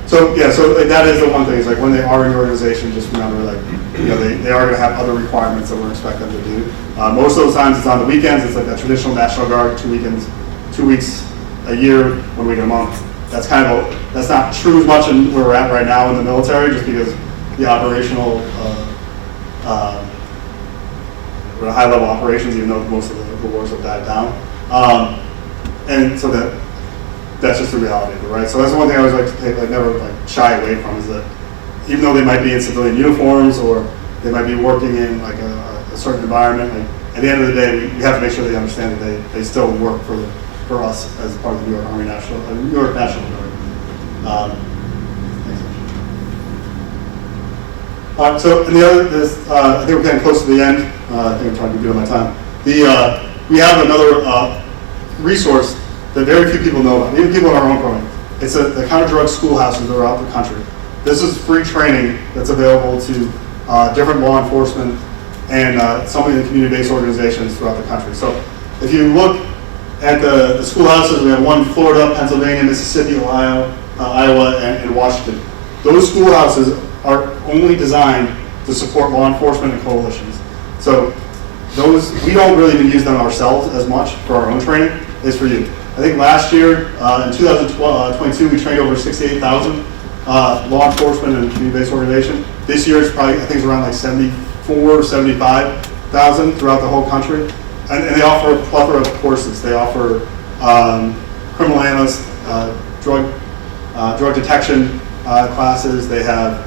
So that is the one thing. Is like when they are in your organization, just remember, like they are going to have other requirements that we're expecting them to do. Most of those times, it's on the weekends. It's like that traditional National Guard, 2 weekends, 2 weeks a year, 1 week a month. That's that's not true as much in where we're at right now in the military, just because the operational, we're high level operations, even though most of the wars have died down, and so that's just the reality of it, right? So that's the one thing I always like to take, never shy away from, is that even though they might be in civilian uniforms or they might be working in a certain environment, at the end of the day, we have to make sure they understand that they still work for us as part of the New York Army National Guard. Thanks. So and the other is, I think we're getting close to the end. I think I'm trying to be good on my time. We have another resource that very few people know about, even people in our own program. It's the Counterdrug schoolhouses throughout the country. This is free training that's available to different law enforcement and some of the community-based organizations throughout the country. So if you look at the schoolhouses, we have one in Florida, Pennsylvania, Mississippi, Ohio, Iowa, and Washington. Those schoolhouses are only designed to support law enforcement and coalitions. So those, we don't really even use them ourselves as much for our own training, is for you. I think last year, in 2022, we trained over 68,000 law enforcement and community-based organization. This year, it's probably, I think it's around like 74, 75,000 throughout the whole country. And they offer a plethora of courses. They offer criminal analyst, drug detection classes. They have,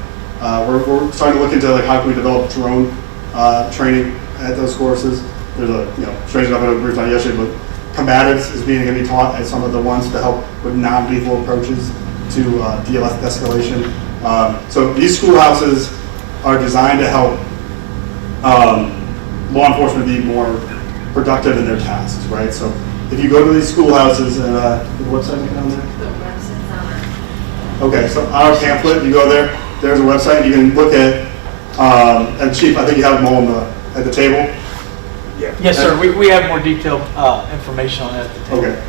we're starting to look into like how can we develop drone training at those courses. There's strange enough, I briefed on it yesterday, but combatives is going to be taught at some of the ones to help with non-lethal approaches to de-escalation. So these schoolhouses are designed to help law enforcement be more productive in their tasks, right? So if you go to these schoolhouses, and the website down there? The website's on our. Okay, so on our pamphlet, you go there, there's a website, you can look at, and Chief, I think you have them all at the table. Yes, sir. We have more detailed information on that at the table. Okay.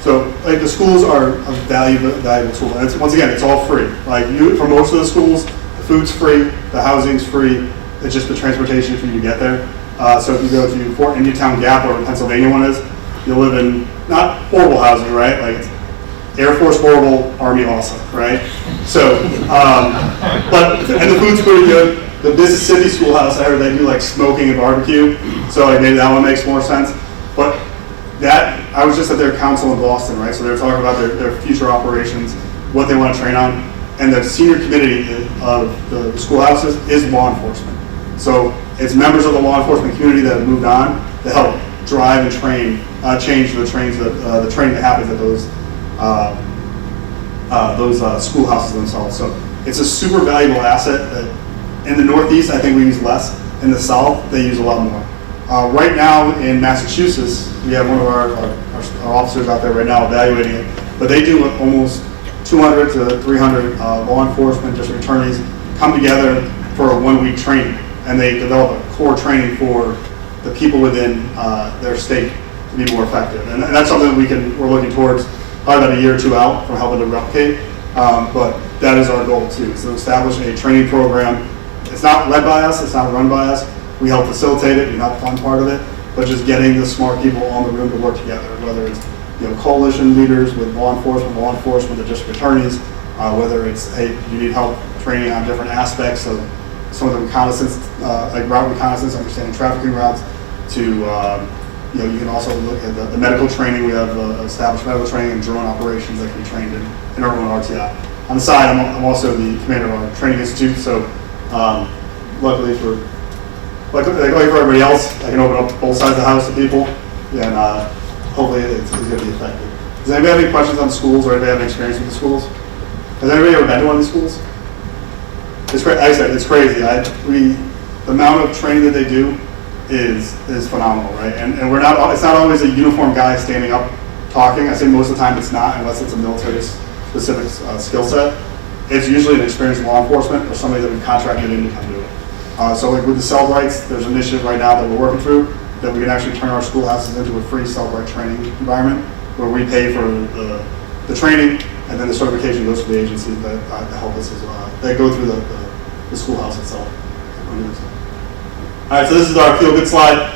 So, like, the schools are a valuable tool, and once again, it's all free. Like, for most of the schools, the food's free, the housing's free, it's just the transportation for you to get there. So if you go to Fort Indiantown Gap, or Pennsylvania one is, you'll live in not horrible housing, right? Like, it's Air Force horrible, Army awesome, right? So, and the food's pretty good. The Mississippi Schoolhouse, I heard they do like smoking and barbecue, so like maybe that one makes more sense. But that, I was just at their council in Boston, right? So they were talking about their future operations, what they want to train on, and the senior committee of the schoolhouses is law enforcement. So it's members of the law enforcement community that have moved on to help drive and train, change the training that happens at those schoolhouses themselves. So it's a super valuable asset that in the Northeast, I think we use less. In the South, they use a lot more. Right now in Massachusetts, we have one of our officers out there right now evaluating it, but they do almost 200 to 300 law enforcement district attorneys come together for a 1-week training, and they develop a core training for the people within their state to be more effective. And that's something we're looking towards probably about a year or two out from helping to replicate. But that is our goal too, is to establish a training program. It's not led by us, it's not run by us. We help facilitate it, we help fund part of it, but just getting the smart people on the room to work together, whether it's coalition leaders with law enforcement, the district attorneys, whether it's, hey, you need help training on different aspects of some of the reconnaissance, like route reconnaissance, understanding trafficking routes, to you can also look at the medical training. We have established medical training and drone operations that can be trained in our own RTI. On the side, I'm also the commander of our training institute, so luckily for everybody else, I can open up both sides of the house to people, and hopefully it's going to be effective. Does anybody have any questions on schools, or anybody have any experience with the schools? Has anybody ever been to one of these schools? It's crazy. I said it's crazy. The amount of training that they do is phenomenal, right? And it's not always a uniformed guy standing up talking. I say most of the time it's not, unless it's a military specific skill set. It's usually an experienced law enforcement or somebody that we contracted in to come do it. So like with the cell rights, there's an initiative right now that we're working through that we can actually turn our schoolhouses into a free cell right training environment where we pay for the training, and then the certification goes to the agencies that help us as well. They go through the schoolhouse itself. All right, so this is our feel-good slide.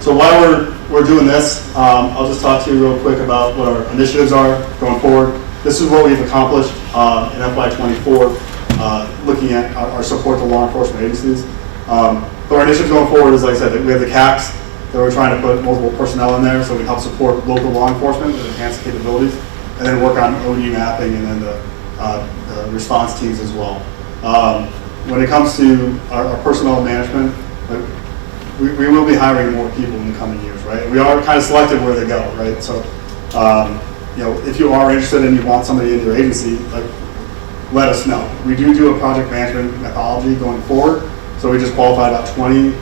So while we're doing this, I'll just talk to you real quick about what our initiatives are going forward. This is what we've accomplished in FY24, looking at our support to law enforcement agencies. So our initiatives going forward is, like I said, we have the CACs that we're trying to put multiple personnel in there so we can help support local law enforcement with enhanced capabilities, and then work on OD mapping and then the response teams as well. When it comes to our personnel management, we will be hiring more people in the coming years, right? We are kind of selective where they go, right? So, if you are interested and you want somebody in your agency, let us know. We do a project management methodology going forward. So we just qualified about 20.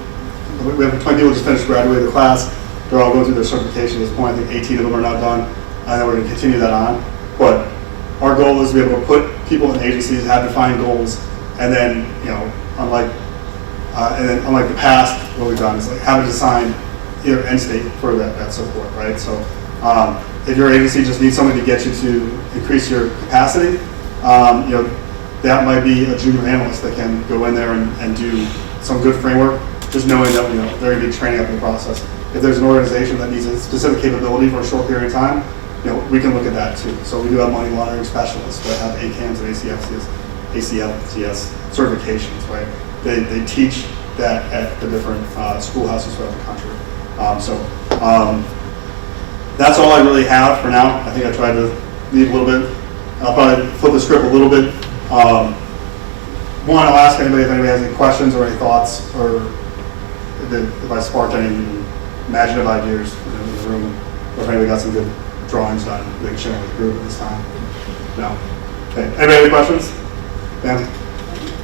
We have 20 people just finished graduating the class. They're all going through their certification at this point. I think 18 of them are now done, and then we're going to continue that on. But our goal is to be able to put people in agencies, have defined goals, and then, unlike the past, what we've done is have a design either end state for that support, right? So if your agency just needs somebody to get you to increase your capacity, they that might be a junior analyst that can go in there and do some good framework, just knowing that they're going to be training up in the process. If there's an organization that needs a specific capability for a short period of time, we can look at that too. So we do have money laundering specialists that have ACAMS and ACLCS certifications, right? They teach that at the different schoolhouses throughout the country. That's all I really have for now. I think I tried to leave a little bit. I'll probably flip the script a little bit. One, I'll ask anybody if anybody has any questions or any thoughts, or if I sparked any imaginative ideas in the room, or if anybody got some good drawings done they can share with the group at this time. No? Okay. Anybody have any questions? Ben?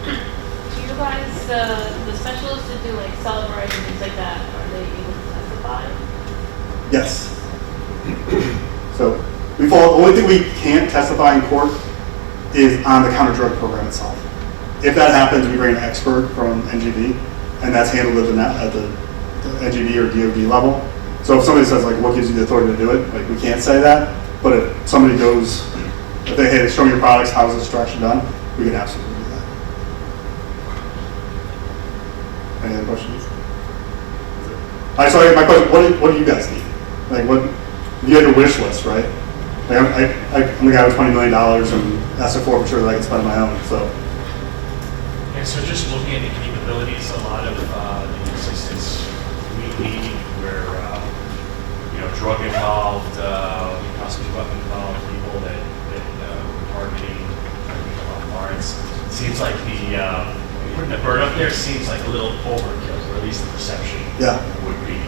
Do you guys, the specialists that do like celebrate and things like that, are they able to testify? Yes. So the only thing we can't testify in court is on the Counterdrug program itself. If that happens, we bring an expert from NGD, and that's handled at the NGD or DOD level. So if somebody says, like, what gives you the authority to do it, like, we can't say that. But if somebody goes, if they, hey, show me your products, how is this extraction done, we can absolutely do that. Any other questions? All right, so my question, what do you guys need? Like, you have your wish list, right? Like, I'm the guy with $20 million and asset forfeiture that I can spend on my own, so. And so just looking at the capabilities, a lot of the assistance we need where, drug involved, possibly weapon involved, people that we're targeting, warrants. It seems like putting the bird up there seems like a little overkill, or at least the perception would be.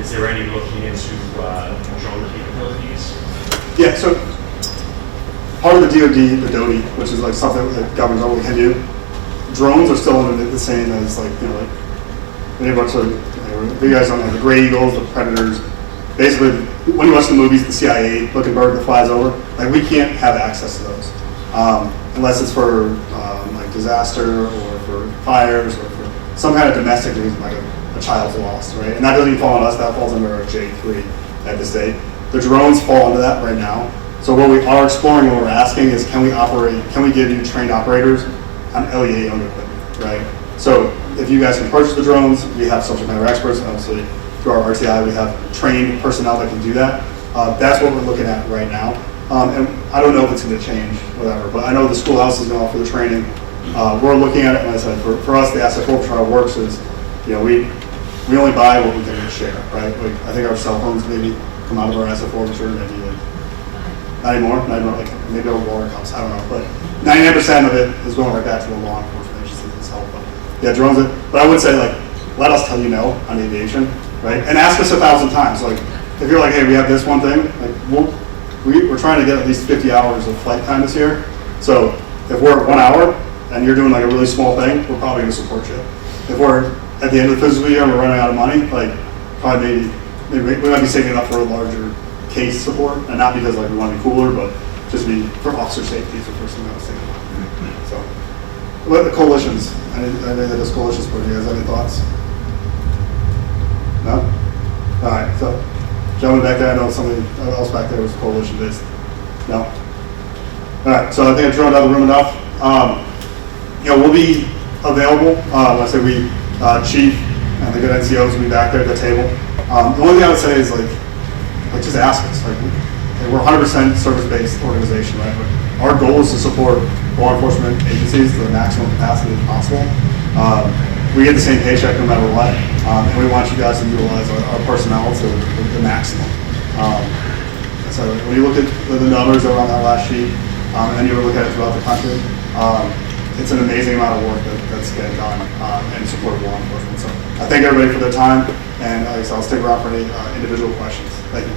Is there any looking into drone capabilities? Yeah, so part of the DOD, the DOD, which is like something that government only can do, drones are still under the same as like many of us are, you guys don't know, the Gray Eagles, the Predators. Basically, when you watch the movies, the CIA looking bird that flies over, like we can't have access to those unless it's for like disaster or for fires or for some kind of domestic reason, like a child's lost, right? And that doesn't even fall on us, that falls under our J3 at the state. The drones fall into that right now. So what we are exploring, what we're asking is, can we give you trained operators on LEA owned equipment, right? So if you guys can purchase the drones, we have subject matter experts, obviously through our RTI, we have trained personnel that can do that. That's what we're looking at right now. And I don't know if it's going to change, whatever, but I know the schoolhouse is going to offer the training. We're looking at it, and like I said, for us, the asset forfeiture trial works is, we only buy what we can share, right? Like, I think our cell phones maybe come out of our asset forfeiture, maybe like, not anymore, like maybe our water comes, I don't know, but 99% of it is going right back to the law enforcement agencies and stuff. But yeah, drones, but I would say, like, let us tell you no on aviation, right? And ask us 1,000 times. Like, if you're like, hey, we have this one thing, like, we're trying to get at least 50 hours of flight time this year. So if we're at 1 hour and you're doing like a really small thing, we're probably going to support you. If we're at the end of the fiscal year and we're running out of money, like, probably maybe we might be saving up for a larger case support, and not because like we want to be cooler, but just be for officer safety is the first thing I was thinking about. So, what the coalitions? I know that this coalitions board. You guys have any thoughts? No? All right. So, gentleman back there, I know somebody else back there was coalition based. No? All right. So I think I've drawn out the room enough. We'll be available. Let's say we, chief and the good NCOs will be back there at the table. The only thing I would say is like just ask us. Like, we're 100% service-based organization, right? But our goal is to support law enforcement agencies to the maximum capacity as possible. We get the same paycheck no matter what, and we want you guys to utilize our personnel to the maximum. So when you look at the numbers that were on that last sheet, and then you look at it throughout the country, it's an amazing amount of work that's getting done in support of law enforcement. So I thank everybody for their time, and like I said, I'll stick around for any individual questions. Thank you.